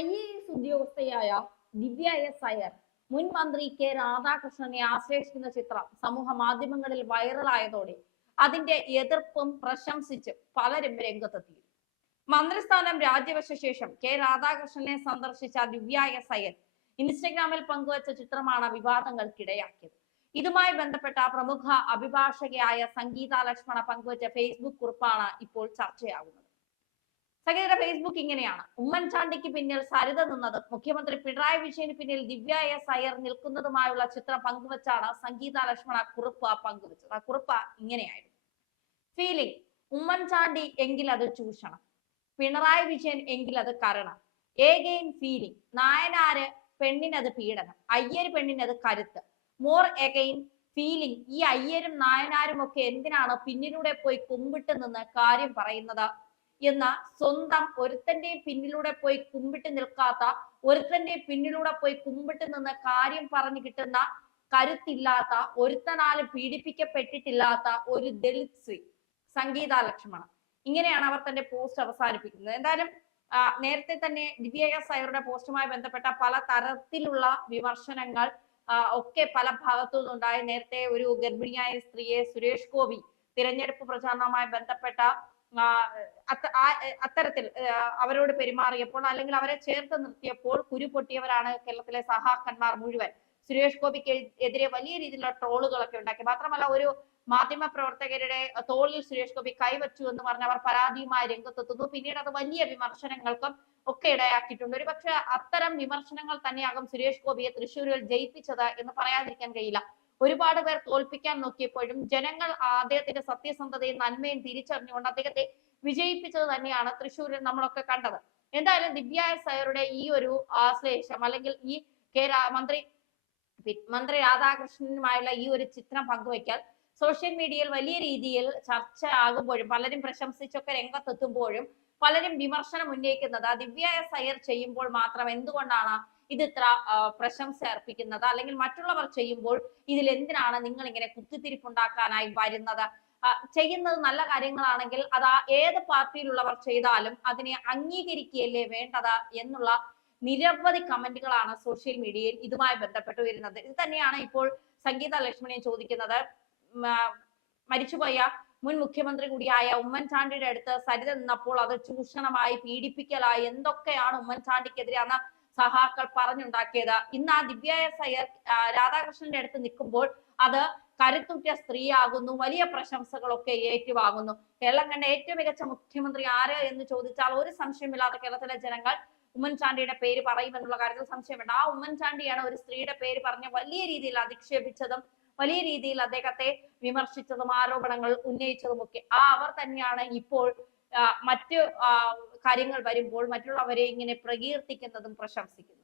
IAS ഉദ്യോഗസ്ഥയായ ദിവ്യ S Iyer മുൻ മന്ത്രി K രാധാകൃഷ്ണനെ ആശ്ലേഷിക്കുന്ന ചിത്രം സമൂഹ മാധ്യമങ്ങളിൽ വൈറലായതോടെ അതിന്റെ എതിർപ്പും പ്രശംസിച്ച് പലരും രംഗത്തെത്തി. മന്ത്രിസ്ഥാനം രാജിവെച്ച ശേഷം കെ രാധാകൃഷ്ണനെ സന്ദർശിച്ച ദിവ്യ എസ് അയ്യർ ഇൻസ്റ്റഗ്രാമിൽ പങ്കുവച്ച ചിത്രമാണ് വിവാദങ്ങൾക്കിടയാക്കിയത്. ഇതുമായി ബന്ധപ്പെട്ട പ്രമുഖ അഭിഭാഷകയായ സംഗീത ലക്ഷ്മണ പങ്കുവച്ച ഫേസ്ബുക്ക് കുറിപ്പാണ് ഇപ്പോൾ ചർച്ചയാകുന്നത്. സംഗീതയുടെ ഫേസ്ബുക്ക് ഇങ്ങനെയാണ്: ഉമ്മൻചാണ്ടിക്ക് പിന്നിൽ സരിത നിന്നതും മുഖ്യമന്ത്രി പിണറായി വിജയന് പിന്നിൽ ദിവ്യ എസ് അയ്യർ നിൽക്കുന്നതുമായുള്ള ചിത്രം പങ്കുവച്ചാണ് സംഗീത ലക്ഷ്മണ കുറിപ്പ് പങ്കുവച്ചത്. ആ കുറിപ്പ് ഇങ്ങനെയായിരുന്നു: ഫീലിംഗ്, ഉമ്മൻചാണ്ടി എങ്കിൽ അത് ചൂഷണം, പിണറായി വിജയൻ എങ്കിൽ അത് കരണം, ഏഗെയിൻ ഫീലിംഗ്, നായനാര് പെണ്ണിനത് പീഡനം, അയ്യര് പെണ്ണിനത് കരുത്ത്, മോർ എഗെയിൻ ഫീലിംഗ്. ഈ അയ്യരും നായനാരും ഒക്കെ എന്തിനാണ് പിന്നിലൂടെ പോയി കുമ്പിട്ട് നിന്ന് കാര്യം പറയുന്നത് എന്ന സ്വന്തം ഒരുത്തന്റെയും പിന്നിലൂടെ പോയി കുമ്പിട്ട് നിൽക്കാത്ത, ഒരുത്തന്റെയും പിന്നിലൂടെ പോയി കുമ്പിട്ട് നിന്ന് കാര്യം പറഞ്ഞു കിട്ടുന്ന കരുത്തില്ലാത്ത, ഒരുത്തനാലും പീഡിപ്പിക്കപ്പെട്ടിട്ടില്ലാത്ത ഒരു ദളിത് സ്ത്രീ സംഗീത ലക്ഷ്മണ. ഇങ്ങനെയാണ് അവർ തന്റെ പോസ്റ്റ് അവസാനിപ്പിക്കുന്നത്. എന്തായാലും നേരത്തെ തന്നെ ദിവ്യ എസ് അയ്യരുടെ പോസ്റ്റുമായി ബന്ധപ്പെട്ട പല തരത്തിലുള്ള വിമർശനങ്ങൾ ഒക്കെ പല ഭാഗത്തു നിന്നുണ്ടായി. നേരത്തെ ഒരു ഗർഭിണിയായ സ്ത്രീയെ സുരേഷ് ഗോപി തിരഞ്ഞെടുപ്പ് പ്രചാരണവുമായി ബന്ധപ്പെട്ട അത്തരത്തിൽ അവരോട് പെരുമാറിയപ്പോൾ, അല്ലെങ്കിൽ അവരെ ചേർത്ത് നിർത്തിയപ്പോൾ കുരു പൊട്ടിയവരാണ് കേരളത്തിലെ സഹാക്കന്മാർ മുഴുവൻ. സുരേഷ് ഗോപിക്ക് എതിരെ വലിയ രീതിയിലുള്ള ട്രോളുകളൊക്കെ ഉണ്ടാക്കി. മാത്രമല്ല, ഒരു മാധ്യമ പ്രവർത്തകരുടെ തോളിൽ സുരേഷ് ഗോപി കൈവച്ചു എന്ന് പറഞ്ഞ് അവർ പരാതിയുമായി രംഗത്തെത്തുന്നു. പിന്നീട് അത് വലിയ വിമർശനങ്ങൾക്കും ഒക്കെ ഇടയാക്കിയിട്ടുണ്ട്. ഒരു പക്ഷെ അത്തരം വിമർശനങ്ങൾ തന്നെയാകും സുരേഷ് ഗോപിയെ തൃശ്ശൂരിൽ ജയിപ്പിച്ചത് എന്ന് പറയാതിരിക്കാൻ കഴിയില്ല. ഒരുപാട് പേർ തോൽപ്പിക്കാൻ നോക്കിയപ്പോഴും ജനങ്ങൾ അദ്ദേഹത്തിന്റെ സത്യസന്ധതയും നന്മയും തിരിച്ചറിഞ്ഞുകൊണ്ട് അദ്ദേഹത്തെ വിജയിപ്പിച്ചത് തന്നെയാണ് തൃശ്ശൂരിൽ നമ്മളൊക്കെ കണ്ടത്. എന്തായാലും ദിവ്യ എസ് അയ്യരുടെ ഈ ഒരു ആശ്ലേഷം, അല്ലെങ്കിൽ ഈ മന്ത്രി രാധാകൃഷ്ണനുമായുള്ള ഈ ഒരു ചിത്രം പങ്കുവയ്ക്കൽ സോഷ്യൽ മീഡിയയിൽ വലിയ രീതിയിൽ ചർച്ചയാകുമ്പോഴും, പലരും പ്രശംസിച്ചൊക്കെ രംഗത്തെത്തുമ്പോഴും പലരും വിമർശനം ഉന്നയിക്കുന്നത് ദിവ്യ എസ് അയ്യർ ചെയ്യുമ്പോൾ മാത്രം എന്തുകൊണ്ടാണ് ഇത് ഇത്ര പ്രശംസ അർപ്പിക്കുന്നത്, അല്ലെങ്കിൽ മറ്റുള്ളവർ ചെയ്യുമ്പോൾ ഇതിൽ എന്തിനാണ് നിങ്ങൾ ഇങ്ങനെ കുത്തിത്തിരിപ്പുണ്ടാക്കാനായി വരുന്നത്? ചെയ്യുന്നത് നല്ല കാര്യങ്ങളാണെങ്കിൽ അത് ഏത് പാർട്ടിയിലുള്ളവർ ചെയ്താലും അതിനെ അംഗീകരിക്കുകയല്ലേ വേണ്ടത് എന്നുള്ള നിരവധി കമന്റുകളാണ് സോഷ്യൽ മീഡിയയിൽ ഇതുമായി ബന്ധപ്പെട്ട് വരുന്നത്. ഇത് തന്നെയാണ് ഇപ്പോൾ സംഗീത ലക്ഷ്മണിയെ ചോദിക്കുന്നത്. മരിച്ചുപോയ മുൻ മുഖ്യമന്ത്രി കൂടിയായ ഉമ്മൻചാണ്ടിയുടെ അടുത്ത് സരിത നിന്നപ്പോൾ അത് ചൂഷണമായി, പീഡിപ്പിക്കലായി, എന്തൊക്കെയാണ് ഉമ്മൻചാണ്ടിക്കെതിരെ അന്ന് സഹാക്കൾ പറഞ്ഞുണ്ടാക്കിയത്. ഇന്ന് ആ ദിവ്യ എസ് അയ്യർ രാധാകൃഷ്ണന്റെ അടുത്ത് നിൽക്കുമ്പോൾ അത് കരുത്തുറ്റ സ്ത്രീയാകുന്നു, വലിയ പ്രശംസകളൊക്കെ ഏറ്റുവാങ്ങുന്നു. കേരളം കണ്ട ഏറ്റവും മികച്ച മുഖ്യമന്ത്രി ആര് എന്ന് ചോദിച്ചാൽ ഒരു സംശയമില്ലാതെ കേരളത്തിലെ ജനങ്ങൾ ഉമ്മൻചാണ്ടിയുടെ പേര് പറയുമെന്നുള്ള കാര്യത്തിൽ സംശയമുണ്ട്. ആ ഉമ്മൻചാണ്ടിയാണ് ഒരു സ്ത്രീയുടെ പേര് പറഞ്ഞ് വലിയ രീതിയിൽ അധിക്ഷേപിച്ചതും വലിയ രീതിയിൽ അദ്ദേഹത്തെ വിമർശിച്ചതും ആരോപണങ്ങൾ ഉന്നയിച്ചതും ഒക്കെ. അവർ തന്നെയാണ് ഇപ്പോൾ മറ്റ് കാര്യങ്ങൾ വരുമ്പോൾ മറ്റുള്ളവരെ ഇങ്ങനെ പ്രകീർത്തിക്കുന്നതും പ്രശംസിക്കുന്നതും.